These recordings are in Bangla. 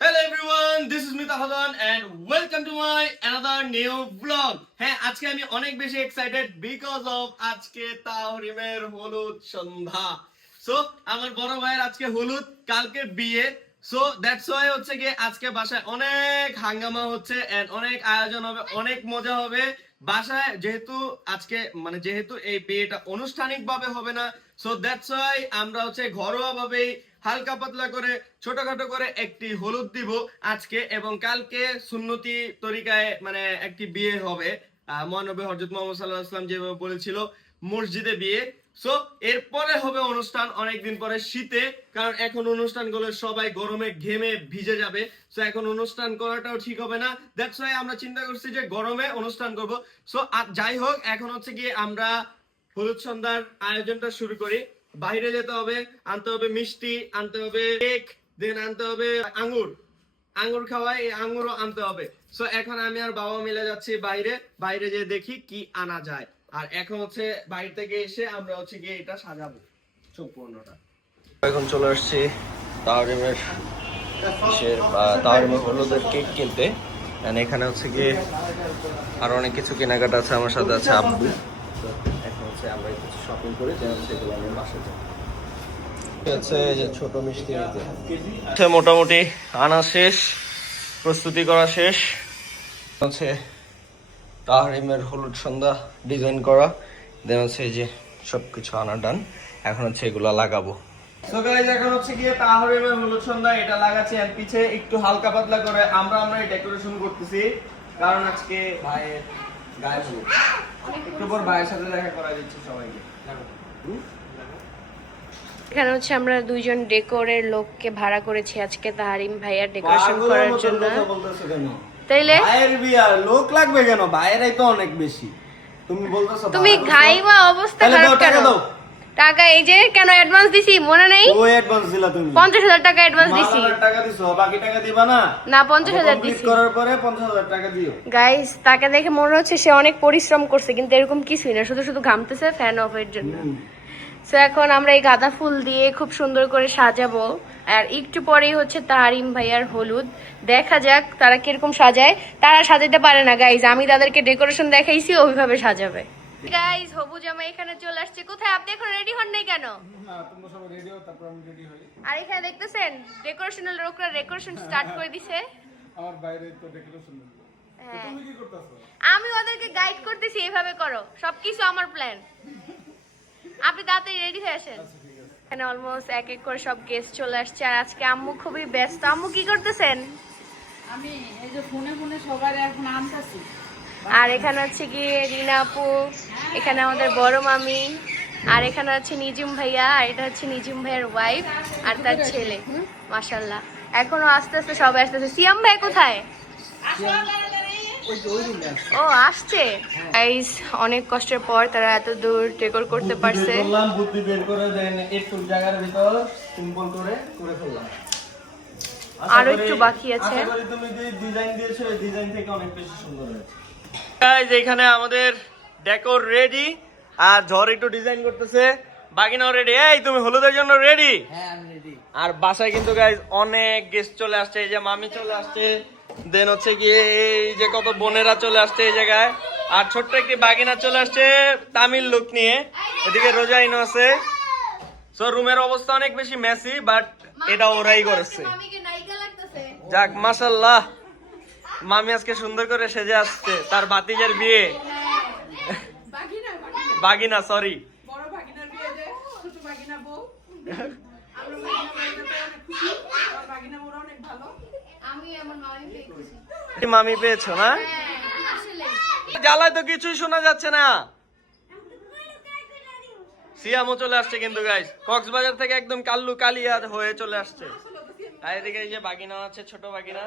Hello everyone, this is Mita Hadan and welcome to my another new vlog. হ্যাঁ আজকে আমি অনেক বেশি এক্সাইটেড বিকজ অফ আজকে তাহরিমের হলুদ সন্ধ্যা। সো আমার বড় ভাইয়ের আজকে হলুদ, কালকে বিয়ে। সো দ্যাটস ওয়াই হচ্ছে কি আজকে বাসায় অনেক হাঙ্গামা হচ্ছে এন্ড অনেক আয়োজন হবে, অনেক মজা হবে বাসায়। যেহেতু এই বিয়েটা আনুষ্ঠানিক ভাবে হবে না, সো দ্যাটস ওয়াই আমরা হচ্ছে ঘরোয়া ভাবেই হালকা পাতলা করে ছোটখাটো করে একটি হলুদ দিব আজকে, এবং কালকে সুন্নতি তরিকায় মানে একটি বিয়ে হবে। মহানবী হযরত মুহাম্মদ সাল্লাল্লাহু আলাইহি ওয়াসাল্লাম যেভাবে বলেছিল মসজিদে বিয়ে। সো এরপরে হবে অনুষ্ঠান অনেকদিন পরে শীতে, কারণ এখন অনুষ্ঠানগুলো সবাই গরমে ঘেমে ভিজে যাবে। সো এখন অনুষ্ঠান করাটাও ঠিক হবে না, দ্যাটস ওয়াই আমরা চিন্তা করছি যে গরমে অনুষ্ঠান করব। সো যাই হোক, এখন হচ্ছে কি আমরা হলুদ সন্ধ্যার আয়োজনটা শুরু করি। বাইরে যেতে হবে, আনতে হবে মিষ্টি, আনতে হবে কেক, দেন আনতে হবে আঙ্গুর খাওয়াই, এই আঙ্গুরও আনতে হবে। সো এখন আমি আর বাবা মিলে যাচ্ছি বাইরে যে দেখি কি আনা যায়। আর এখন হচ্ছে বাইরে থেকে এসে আমরা হচ্ছে গিয়ে এটা সাজাবো সম্পূর্ণটা। এখন চলে আসছি তাহরিমের হলুদের কেক কিনতে। এখানে হচ্ছে গিয়ে আর অনেক কিছু কেনাকাটা আছে, আমার সাথে আছে আব্বু। এখন হচ্ছে আমরা কিছু শপিং করে সেগুলো আমি বাসায় যাবো। ছোট মিষ্টি মোটামুটি আনা শেষ, প্রস্তুতি করা শেষ। হচ্ছে তাহরিমের হলুদ সন্ধ্যা ডিজাইন করা, দেন হচ্ছে যে সবকিছু আনা ডান। এখন হচ্ছে এগুলা লাগাবো। সো গাইস, এখন হচ্ছে গিয়ে তাহরিমের হলুদ সন্ধ্যা এটা লাগাচ্ছি, আর পিছে একটু হালকা পাতলা করে আমরা ডেকোরেশন করতেছি, কারণ আজকে ভাইয়ের গায়ে হলুদ। একটু পর ভাইয়ের সাথে দেখা করা দিচ্ছি সবাইকে। এখানে হচ্ছে আমরা দুইজন ডেকোরের লোককে ভাড়া করেছি আজকে তাহরিম ভাইয়ার ডেকোরেশন করার জন্য। তাইলে ভাইয়ের বিয়ার লোক লাগবে কেন? ভাইয়েরাই তো অনেক বেশি। তুমি বলতেছো তুমি ঘাইবা অবস্থা খারাপ কেন? টাকা এই যে কেন অ্যাডভান্স দিছি মনে নেই? ওই অ্যাডভান্স দিলা তুমি? 50,000 টাকা অ্যাডভান্স দিছি। 50,000 টাকা দিছো, বাকি টাকা দিবা না? না, 50,000 দিছি। করার পরে 50,000 টাকা দিও। গাইস, তাকে দেখে মনে হচ্ছে সে অনেক পরিশ্রম করছে, কিন্তু এরকম কিছুই না, শুধু শুধু ঘামতেছে ফ্যান অফ এর জন্য। সো এখন আমরা এই গাঁদা ফুল দিয়ে খুব সুন্দর করে সাজাবো, আর একটু পরেই হচ্ছে তাহরিম ভাইয়ার হলুদ। দেখা যাক তারা কিরকম সাজায়। তারা সাজাতে পারে না গাইস, আমি তাদেরকে ডেকোরেশন দেখাইছি, ওইভাবে সাজাবে। গাইস, হবু জামাই এখানে চলে আসছে। কোথায় আপনি? এখন রেডি হন নাই কেন? তোমরা সবাই রেডি হও, তারপর আমি রেডি হই। আর এখানে দেখতেছেন ডেকোরেশনের লোকরা ডেকোরেশন স্টার্ট করে দিছে। আমার বাইরে তো ডেকোরেশন। তুমি কি করতেছো? আমি ওদেরকে গাইড করতেছি, এইভাবে করো, সবকিছু আমার প্ল্যান। আপনি তাড়াতাড়ি রেডি হয়ে আসেন। এখানে অলমোস্ট এক এক করে সব গেস্ট চলে আসছে, আর আজকে আম্মু খুবই ব্যস্ত। আম্মু কি করতেছেন? আমি এই যে ফোনে সবার এখন আনতেছি। আর এখানে হচ্ছে গিয়ে রিনা আপু, এখানে আমাদের বড় মামি, আর এখানে হচ্ছে নিজুম ভাইয়া, আর এটা হচ্ছে নিজুম ভাইয়ের ওয়াইফ আর তার ছেলে। মাশাআল্লাহ, এখনো আস্তে আস্তে সবাই আসতেছে। সিয়াম ভাই কোথায়? ও আসছে। গাইস, অনেক কষ্টের পর তারা এত দূর ডেকোর করতে পারছে। বললাম বুদ্ধি বের করে দেন, একটু জায়গার ভিতর সিম্পল করে ফেললাম। আরো একটু বাকি আছে। আশা করি তুমি যে ডিজাইন দিয়েছো এই ডিজাইন থেকে অনেক বেশি সুন্দর হয়েছে। গাইস, এখানে আমাদের ডেকোর রেডি, আর ঝড় একটু ডিজাইন করতেছে। বাকিনাও রেডি। এই তুমি হলুদের জন্য রেডি? হ্যাঁ, আমি রেডি। আর বাসায় কিন্তু গাইস অনেক গেস্ট চলে আসছে। এই যে মামি চলে আসছে, দেন হচ্ছে গিয়ে এই যে কত বোনেরা চলে আসছে এই জায়গায়, আর ছোট্ট একটি বাগিনা চলে আসছে তামিল লুক নিয়ে। এদিকে রোজাইনো আছে। সো রুমের অবস্থা অনেক বেশি মেসি, বাট এটা ওরাই করেছে। যাক, মাশাআল্লাহ, মামি আজকে সুন্দর করে সেজে আসছে। তার ভাতিজার বিয়ে, বাগিনা সরি, বড় ভাগিনার বিয়ে যে ছোট ভাগিনা বউ। আমরা ভাগিনা বউরা অনেক ভালো। আমি আমার মামি পেয়েছি। মামি পেয়েছো না? জ্বালায় তো কিছুই শোনা যাচ্ছে না। সিয়ামও চলে আসছে কিন্তু গাইস, কক্সবাজার থেকে একদম কাল্লু কালিয়া হয়ে চলে আসছে। আর এদিকে এই যে বাগিনা আছে, ছোট বাগিনা।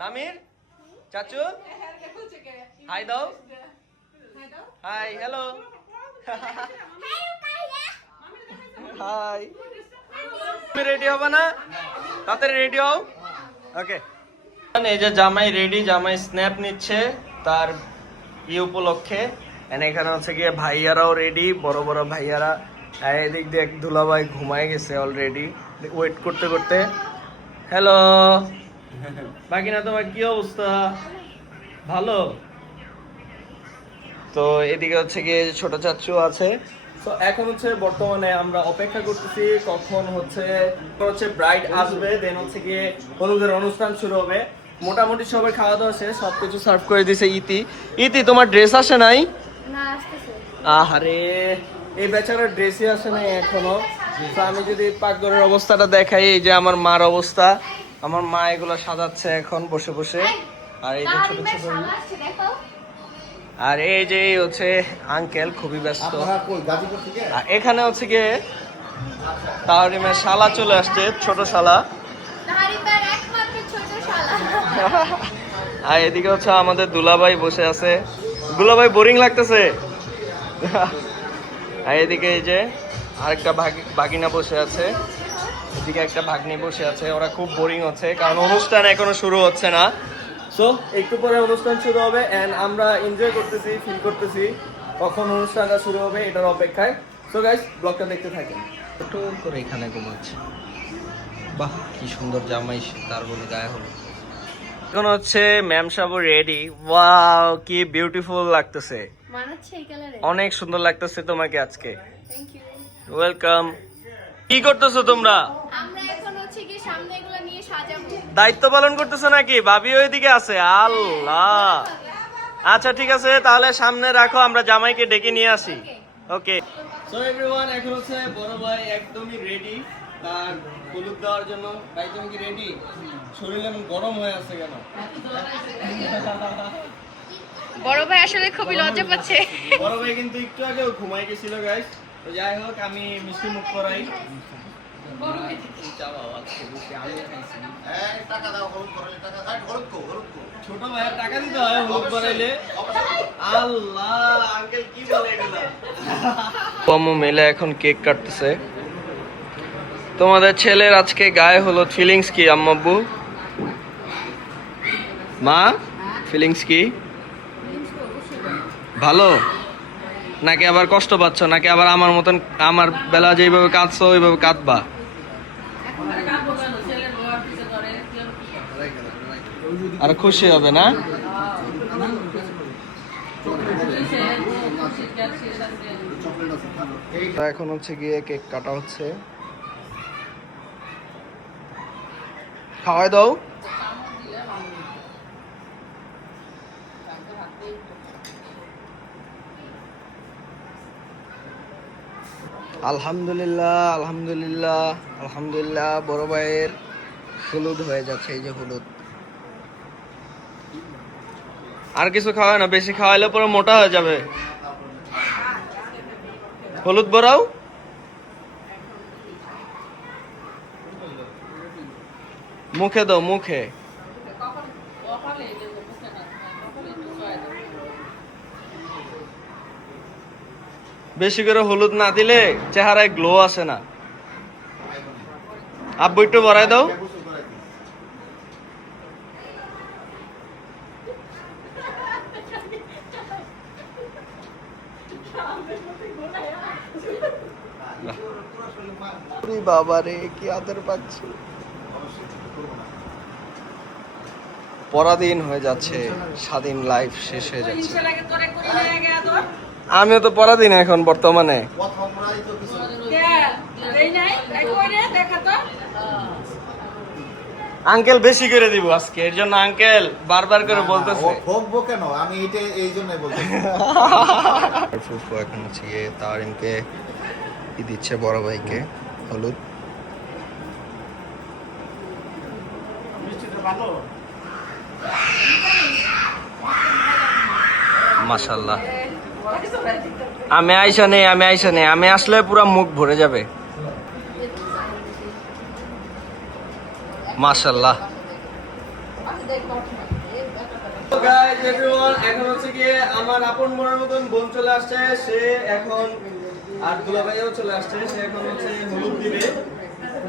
নামির চাচু হাই দাও। Hi, hello, hi. তুমি রেডি হবে না? তাড়াতাড়ি রেডি হও। ওকে, এই যে জামাই রেডি, জামাই স্ন্যাপ নিচ্ছে তার উপলক্ষে। এখানে হচ্ছে গিয়ে ভাইয়ারাও রেডি, বড় বড় ভাইয়ারা। এদিক দিয়ে দুলাভাই ঘুমায় গেছে অলরেডি। ওয়েট করতে করতে। হ্যালো বাকিনা, তোমার কি অবস্থা? ভালো তো। এদিকে হচ্ছে গিয়ে ছোট চাচু আছে। তো এখন হচ্ছে বর্তমানে আমরা অপেক্ষা করতেছি কখন হচ্ছে ব্রাইড আসবে, দেন হচ্ছে গিয়ে হলুদের অনুষ্ঠান শুরু হবে। মোটামুটি সবাই খাওয়া দাওয়া শেষ, সবকিছু সার্ভ করে দিয়েছে। ইতি তোমার ড্রেস আসে নাই? না আসতেছে। আহারে, এই বেচারার ড্রেসই আসে নাই এখনো। তো আমি যদি পাকঘরের অবস্থাটা দেখাই, এই যে আমার মার অবস্থা, আমার মা এগুলো সাজাচ্ছে এখন বসে বসে। আর এই যে ছোট ছোট, আর এই যে হচ্ছে আঙ্কেল খুবই ব্যস্ত। আর এখানে হচ্ছে গিয়ে তাহরিমের শালা চলে আসছে, ছোট শালা। আর এদিকে হচ্ছে আমাদের দুলাভাই বসে আছে। দুলাভাই বোরিং লাগতেছে। আর এদিকে এই যে আরেকটা ভাগিনা বসে আছে, এদিকে একটা ভাগ্নি বসে আছে। ওরা খুব বোরিং হচ্ছে কারণ অনুষ্ঠান এখনো শুরু হচ্ছে না। সো একটু পরে অনুষ্ঠান শুরু হবে এন্ড আমরা এনজয় করতেছি, ফিল করতেছি কখন অনুষ্ঠানটা শুরু হবে এটার অপেক্ষায়। সো গাইস, ব্লগটা দেখতে থাকেন। একটু করে এখানে ঘুমাচ্ছে। বাহ, কি সুন্দর জামাই তার বলে গায়ে হলো। এখন হচ্ছে ম্যাম সাবু রেডি। ওয়াও, কি বিউটিফুল লাগতেছে, মানাচ্ছে এই কালারে। অনেক সুন্দর লাগতেছে তোমাকে আজকে। Thank you. ওয়েলকাম। কি করতেছো তোমরা? আমরা এখন হচ্ছে কি সামনে এগুলো নিয়ে সাজাবো। দায়িত্ব পালন করতেছো নাকি? ভাবি ওইদিকে আছে। আল্লাহ, আচ্ছা ঠিক আছে, তাহলে সামনে রাখো, আমরা জামাইকে ডেকে নিয়ে আসি। ওকে। সো এভরিওয়ান, এখন হচ্ছে বড় ভাই একদমই রেডি তার হলুদ দেওয়ার জন্য। ভাই তুমি কি রেডি? শরীর এমন গরম হয়ে আছে কেন? বড় ভাই আসলে খুবই লজ্জা পাচ্ছে। বড় ভাই কিন্তু একটু আগেও ঘুমাই গেছিল গাইস। তো যাই হোক, আমি মিষ্টি মুখ করাই। ছোট ভাইয়ের টাকা দিতে হয় হলুদ করাইলে। আল্লাহ, আঙ্কেল কি বলে এগুলা? আম্মু মিলে এখন কেক কাটতেছে। তোমাদের ছেলের আজকে গায়ে হলুদ, ফিলিংস কি আম্মু আব্বু? মা, ফিলিংস কি? ভালো নাকি আবার কষ্ট পাচ্ছ, নাকি আবার আমার মতন আমার বেলা যেভাবে কাঁদছো ওইভাবে কাঁদবা? আর খুশি হবে না? এখন হচ্ছে গিয়ে কেক কাটা হচ্ছে। খাওয়াই দাও। আলহামদুলিল্লাহ, আলহামদুলিল্লাহ, আলহামদুলিল্লাহ। বড় ভাইয়ের হলুদ হয়ে যাচ্ছে, এই যে হলুদ। আর কিছু খাওয়ায় না, বেশি খাওয়াইলে পরে মোটা হয়ে যাবে। হলুদ বড়াও। মুখে দাও, মুখে। বেশি করে হলুদ না দিলে চেহারায় গ্লো আসে না। আব্বু একটু বড়াই দাও। বাবা রে, কি আদর পাচ্ছি। পরাধীন হয়ে যাচ্ছে, স্বাধীন লাইফ শেষ হয়ে যাচ্ছে। আমিও তো পরাধীন এখন বর্তমানে। আঙ্কেল বেশি করে দিব আজকে, এর জন্য আঙ্কেল বারবার করে বলতেছে। ভোগবো কেন, আমি এটা এই জন্যই বলছি। ফুফু এখন হচ্ছে গিয়ে তারিমকে দিচ্ছে, বড় ভাইকে হলুদ। মাশাআল্লাহ। আমি আইসা নেই, আমি আসলে পুরো মুখ ভরে যাবে। মাশাআল্লাহ। এখন হচ্ছে গিয়ে আমার আপন মনের মতন বোন চলে আসছে, সে এখন, আর দুলাভাইও চলে আসছে, সে এখন হচ্ছে হলুদ দিবে।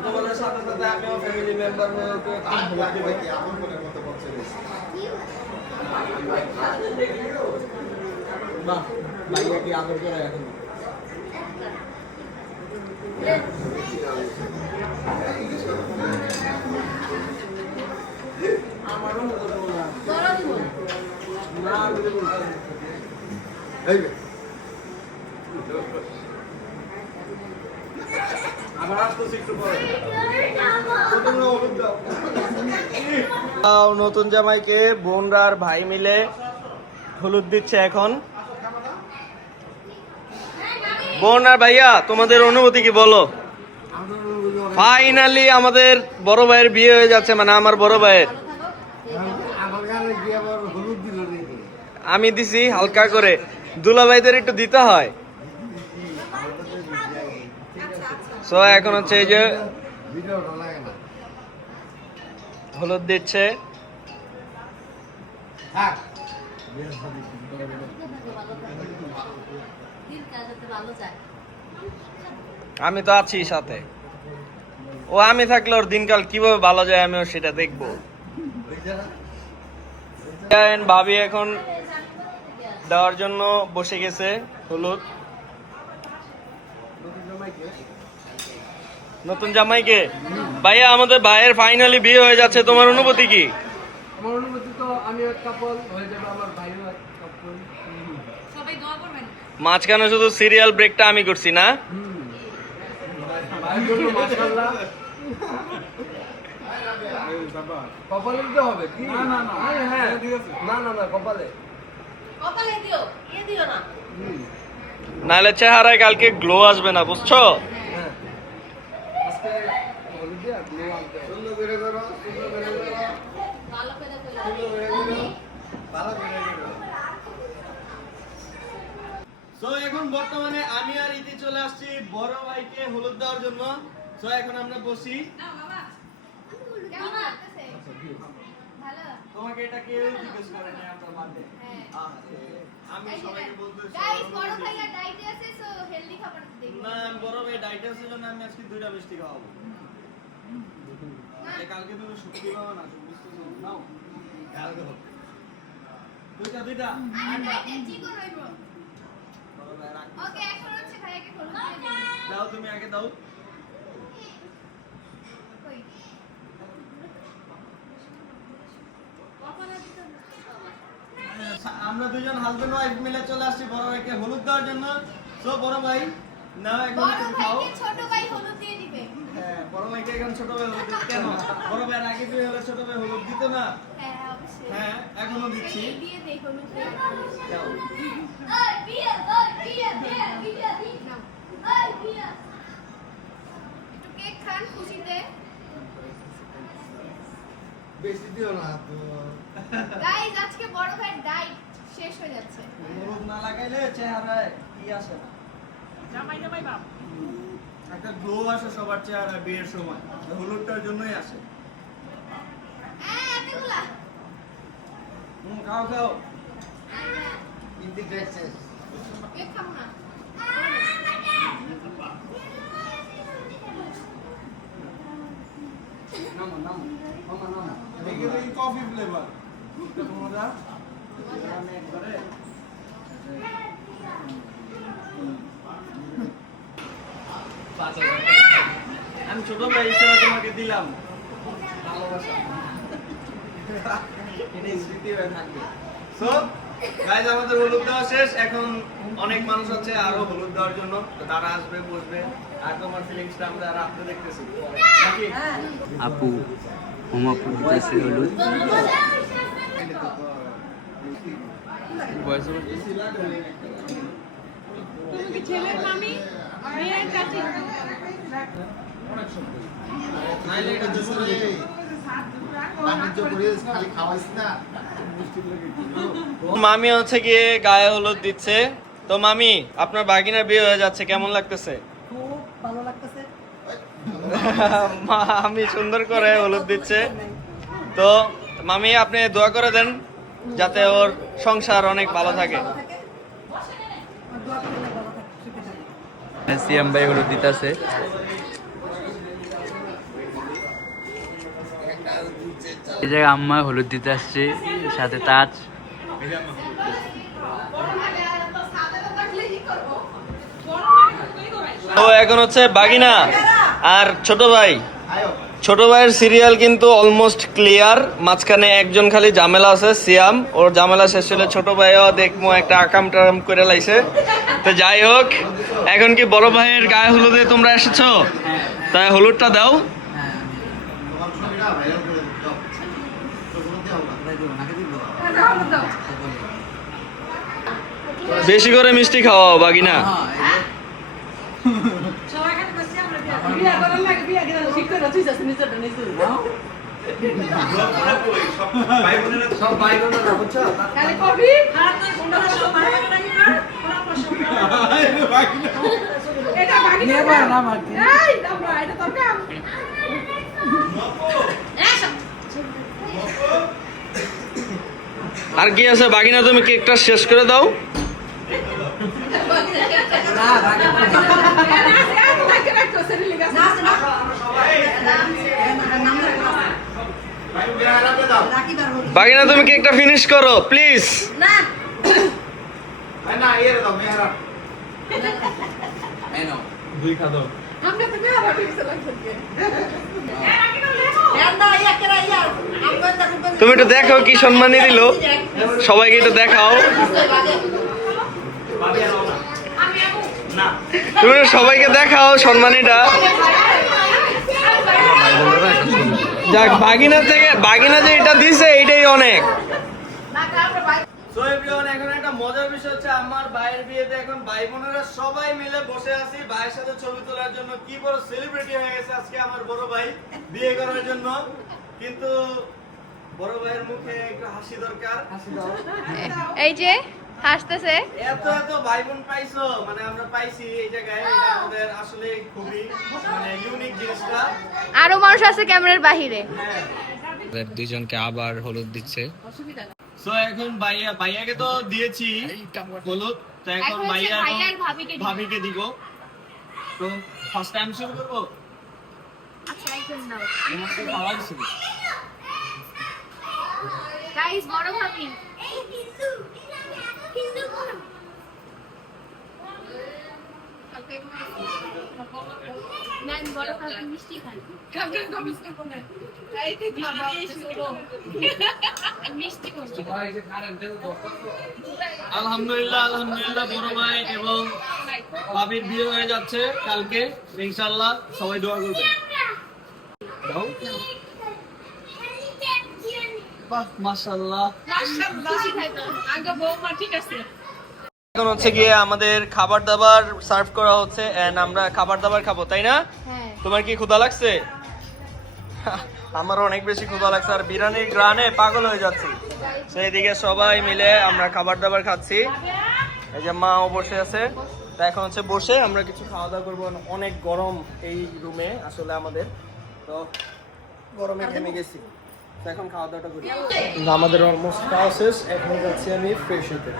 তোমাদের সাথে সাথে আমিও ফ্যামিলি মেম্বার হয়ে ওকে হলুদ দিবে। বাহ, ভাইয়া কি আদর করে এখন। নতুন জামাইকে বোনরা আর ভাই মিলে হলুদ দিচ্ছে এখন। বোন আর ভাইয়া তোমাদের অনুভূতি কি বলো? ফাইনালি আমাদের বড় ভাইয়ের বিয়ে হয়ে যাচ্ছে, মানে আমার বড় ভাইয়ের। আমি দিছি হালকা করে, দুলা ভাইদের একটু দিতে হয়। সো এখন হচ্ছে এই যে হলুদ দিচ্ছে। আমি তো আছি সাথে, ও আমি থাকলে ওর দিনকাল কিভাবে ভালো যায় আমিও সেটা দেখবো। ভাবি এখন দেওয়ার জন্য বসে গেছে হলুদ নতুন জামাইকে। ভাইয়া আমাদের ভাইয়ের ফাইনালি বিয়ে হয়ে যাচ্ছে, তোমার অনুভূতি কি? আমার অনুভূতি তো আমি এক কাপল হয়ে যাবে, আমার ভাইও এক কাপল। সবাই দোয়া করবেন। মাঝখানে শুধু সিরিয়াল ব্রেকটা আমি করছি না? ভাইয়ের জন্য মাশাআল্লাহ। কপালে দিতে হবে কি? না না না, হ্যাঁ না না না, কপালে কপালে দিও, দিও না। নাহলে চেহারায় কালকে গ্লো আসবে না, বুঝছো? হ্যাঁ, আজকে হলুদ দিয়ে গ্লো আনতে হবে। ভালো করে সো এখন বর্তমানে আমি আর ইতি চলে আসছি বড় ভাইকে হলুদ দেওয়ার জন্য। সো এখন আমরা বসি। না বাবা। কেমন লাগতেছে? ভালো। তোমাকে এটা কেউ জিজ্ঞেস করে না আমরা বাদে। হ্যাঁ। আমি সবাইকে বলতে গাইস বড় ভাইয়া ডায়েটে আছে, সো হেলদি খাবার দেখুন। না, আমি বড় ভাই ডায়েটে ছিল না, আমি আজকে দুইটা মিষ্টি খাওয়াবো। কালকে তুমি শক্তি পাবো না, বুঝতেছো? নাও কালকে দুইটা আর ডায়েটে চিকন হইবো। বড় ভাই রাখ ওকে, এখন হচ্ছে ভাইয়াকে হলুদ দিয়ে দিন। দাও, তুমি আগে দাও। কই? কপালে দিতে হবে। আমরা দুজন হাজবেন্ড ওয়াইফ মিলে চলে আসছি বড় ভাইকে হলুদ দেওয়ার জন্য। সো বড় ভাই নাও, এখন বড় তুমি খাও। ভাইকে ছোট ভাই হলুদ দিয়ে দিবে। হ্যাঁ, বড় ভাইকে এখন ছোট ভাই হলুদ দিতে কেন? বড় ভাইয়ের আগে তুই হলে ছোট ভাই হলুদ দিত না? হ্যাঁ, অবশ্যই। হ্যাঁ, এখনো দিচ্ছি। এই দিয়ে দেই হলুদ দিয়ে। দাও। ওই বিয়ে দি নাও। ওই বিয়ে। একটু কেক খান খুশিতে। বেশি দিও না তো। গাইস, আজকে বড় ভাইয়ের ডায়েট শেষ হয়ে যাচ্ছে। হলুদ না লাগাইলে চেহারায় কি আসে না, জামাই বাপ। একটা গ্লো আসে সবার চেহারায় বিয়ের সময়, ওই হলুদটার জন্যই আসে। এতগুলা। খাও খাও। ইন্দি ড্রেসেস কেক খাবো না। নামো নামো মামা নামো। এগুলো কফি ফ্লেভার তোমরা আমি একবারে আমি ছোট ভাই হিসেবে তোমাকে দিলাম ভালোবাসা, এটাই স্মৃতি হয়ে থাকবে। সো গাইজ, আমাদের হলুদ দেওয়া শেষ। এখন অনেক মানুষ আছে আরো হলুদ দেওয়ার জন্য, তো তারা আসবে, বসবে, আর তোমার ফিলিংসটা আমরা রাত্রে দেখতেছি নাকি? আপু হোমাপু দিতেছে হলুদ। ছেলের মামি, মেয়ের চাচি। নাইলে এটা জুস করে বাণিজ্য করে খালি খাওয়াইস না। মামি হচ্ছে গিয়ে গায়ে হলুদ দিচ্ছে। তো মামি, আপনার বাগিনার বিয়ে হয়ে যাচ্ছে, কেমন লাগতেছে? খুব ভালো লাগতেছে। মামি সুন্দর করে হলুদ দিচ্ছে। তো মামি, আপনি দোয়া করে দেন যাতে ওর সংসার অনেক ভালো থাকে। ভালো থাকে। আর দোয়া করলে ভালো থাকে, সুখে থাকে। সিএম ভাই হলুদ দিতেছে। এই জায়গায় আম্মা হলুদ দিতে আসছে, সাথে তাজ। তো এখন হচ্ছে বাগিনা আর ছোট ভাই ছোট ভাইয়ের সিরিয়াল কিন্তু অলমোস্ট ক্লিয়ার, মাঝখানে একজন খালি ঝামেলা আছে, সিয়াম। ওর ঝামেলা শেষ হলে ছোট ভাইও দেখবো একটা আকাম টাকাম করে লাইছে। তো যাই হোক, এখন কি বড় ভাইয়ের গায়ে হলুদে তোমরা এসেছো? তাই হলুদটা দাও। তোমার ছবিটা ভাইরাল করে দাও। তো কোনো দেও না। দাও দাও বেশি করে মিষ্টি খাওয়াও বাগিনা। সবাই খালি বসে আমরা বিয়া বিয়া করার লাগে বিয়া গেলে ঠিক করে রাখিস আছে নিজেরটা নিজে সব ভাই বোনেরা বুঝছো? খালি কবি আর তো কোনটা সব মারা লাগি না কোন প্রশ্ন এটা বাকি নিয়ে বা না মারতে। এই দাও এটা তো কাম আর কি আছে বাগিনা, তুমি কেকটা শেষ করে দাও। লাগে রাখো শরীরে লাগা ভাই বিয়া হারাতে দাও। বাগিনা তুমি কেকটা ফিনিশ করো প্লিজ। না ভাই না এর দাও বিয়া হারা। এই নাও, দুই খা দাও। আমরা তো বিয়া বাকি কিছু লাগছে তুমি একটু দেখো কি সম্মানী দিল, সবাইকে একটু দেখাও। তুমি একটু সবাইকে দেখাও সম্মানীটা। যাক, বাগিনা যে এটা দিছে এটাই অনেক। সো এভরিওয়ান, এখন একটা মজার বিষয় হচ্ছে আমার ভাইয়ের বিয়েতে এখন ভাই বোনেরা সবাই মিলে বসে আছি ভাইয়ের সাথে ছবি তোলার জন্য। কি বড় সেলিব্রিটি হয়ে গেছে আজকে আমার বড় ভাই বিয়ে করার জন্য। কিন্তু বড় ভাইয়ের মুখে একটু হাসি দরকার। এই যে হাসতেছে। এত এত ভাই বোন পাইছো, মানে আমরা পাইছি এই জায়গায়, এটা আমাদের আসলে খুবই মানে ইউনিক জিনিসটা। আরো মানুষ আছে ক্যামেরার বাহিরে। দুইজনকে আবার হলুদ দিচ্ছে। সো এখন ভাইয়াকে তো দিয়েছি হলুদ, তো এখন ভাইয়া ভাবিকে দিব। তো ফার্স্ট টাইম শুরু করবো। আচ্ছা এখন নাও তোমাকে খাওয়া দিছি। গাইস, বড় ভাবি নেন, বড় ভাবি মিষ্টি খান। মিষ্টি কোন? ভাই যে খারেন দেও তো। আলহামদুলিল্লাহ আলহামদুলিল্লাহ, বড় ভাই এবং ভাবির বিয়ে হয়ে যাচ্ছে কালকে ইনশাআল্লাহ। সবাই দোয়া করবেন। দাও। বাহ, মাশাআল্লাহ। খুশি থাকো। আগে বৌমা ঠিক আছে এখন হচ্ছে গিয়ে আমাদের খাবার দাবার সার্ভ করা হচ্ছে এন্ড আমরা খাবার দাবার খাবো, তাই না? হ্যাঁ। তোমার কি ক্ষুধা লাগছে? আমার অনেক বেশি ক্ষুধা লাগছে আর বিরিয়ানির গ্রানে পাগল হয়ে যাচ্ছি। তো এইদিকে সবাই মিলে আমরা খাবার দাবার খাচ্ছি। এই যে মাও বসে আছে। তো এখন হচ্ছে বসে আমরা কিছু খাওয়া দাওয়া করবো। অনেক গরম এই রুমে আসলে আমাদের, তো গরমে ঘেমে গেছি। তো এখন খাওয়া দাওয়াটা করি। আমাদের অলমোস্ট খাওয়া শেষ, এখন যাচ্ছি আমি ফ্রেশ হতে।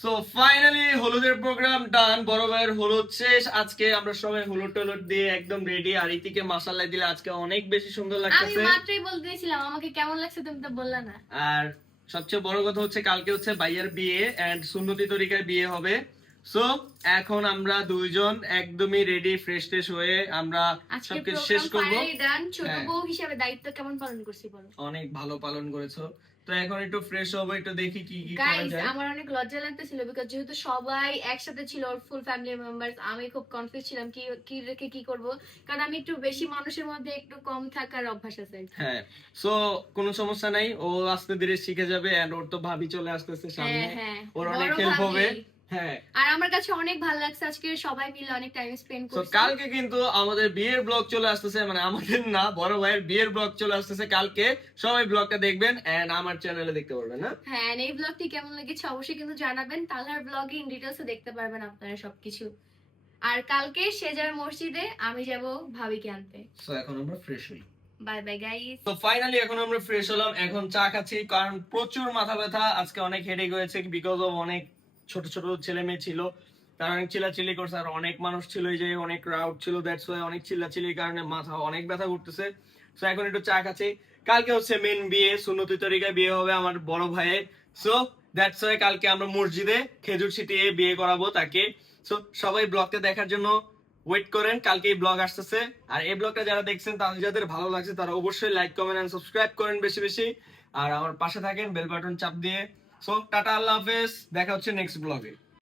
সো ফাইনালি হলুদের প্রোগ্রাম ডান, বড় ভাইয়ের হলুদ শেষ। আজকে আমরা সবাই হলুদ টলুদ দিয়ে একদম রেডি। আর ইতিকে মাশাআল্লাহ দিলে আজকে অনেক বেশি সুন্দর আমি লাগতেছে। মাত্রই বলতেছিলাম আমাকে কেমন লাগছে, তুমি তো বললা না। আর সবচেয়ে বড় কথা হচ্ছে কালকে হচ্ছে ভাইয়ের বিয়ে এন্ড সুন্নতি তরিকায় বিয়ে হবে। সো এখন আমরা দুইজন একদমই রেডি ফ্রেশ ট্রেশ হয়ে আমরা আজকে সবকিছু শেষ প্রোগ্রাম করব। ফাইনালি ডান। ছোট হ্যাঁ। বউ হিসেবে দায়িত্ব কেমন পালন করছি বলো? অনেক ভালো পালন করেছো। তো এখন একটু ফ্রেশ হবো, একটু দেখি কি কি করা গাইস, যায়। আমার অনেক লজ্জা লাগতেছিল বিকজ যেহেতু সবাই একসাথে ছিল, ফুল ফ্যামিলি মেম্বারস, আমি খুব কনফিউজ ছিলাম কি কি রেখে কি করব, কারণ আমি একটু বেশি মানুষের মধ্যে একটু কম থাকার অভ্যাস আছে। হ্যাঁ, সো কোনো সমস্যা নাই, ও আস্তে ধীরে শিখে যাবে এন্ড ওর তো ভাবি চলে আসতেছে সামনে, হ্যাঁ, ওর বড় অনেক হেল্প হবে। ভাবি। হ্যাঁ, আর আমার কাছে অনেক ভালো লাগছে আজকে সবাই মিলে অনেক টাইম স্পেন্ড তো করছি। কালকে কিন্তু আমাদের বিয়ের ব্লগ চলে আসতেছে, মানে আমাদের না, বড় ভাইয়ের বিয়ের ব্লগ চলে আসতেছে কালকে। সবাই ব্লগটা দেখবেন এন্ড আমার চ্যানেলে দেখতে পারবেন না। হ্যাঁ, এই ব্লগটি কেমন লেগেছে অবশ্যই কিন্তু জানাবেন। তালহার ব্লগে ইন ডিটেইলসে দেখতে পারবেন আপনারা সবকিছু। আর কালকে সেজার মসজিদে আমি যাব ভাবিকে আনতে। সো এখন আমরা ফ্রেশ হই। Bye bye guys. তো ফাইনালি এখন আমরা ফ্রেশ হলাম, এখন চা খাচ্ছি কারণ প্রচুর মাথা ব্যথা। আজকে অনেক হেডেক হয়েছে বিকজ অফ অনেক ছোট ছোট ছেলে মেয়ে ছিল, তারা অনেক চিল্লাচিল্লি করছে আর অনেক মানুষ ছিল, এই যে অনেক ক্রাউড ছিল, দ্যাটস ওয়াই অনেক চিল্লাচিল্লির কারণে মাথা অনেক ব্যথা করতেছে। সো এখন একটু চা খাচ্ছি। কালকে হচ্ছে মেন বিয়ে, সুন্নতি তরিকায় বিয়ে হবে আমার বড় ভাইয়ের। সো দ্যাটস ওয়াই কালকে আমরা মসজিদে খেজুর ছিটিয়ে বিয়ে করাবো তাকে। সো সবাই ব্লগটা দেখার জন্য ওয়েট করেন, কালকে এই ব্লগ আসতেছে। আর এই ব্লগটা যারা দেখছেন তাদের যাদের ভালো লাগছে তারা অবশ্যই লাইক কমেন্ট এন্ড সাবস্ক্রাইব করেন বেশি বেশি, আর আমার পাশে থাকেন বেল বাটন চাপ দিয়ে। সো টাটা, আল্লাহ হাফেজ, দেখা হচ্ছে নেক্সট ব্লগে।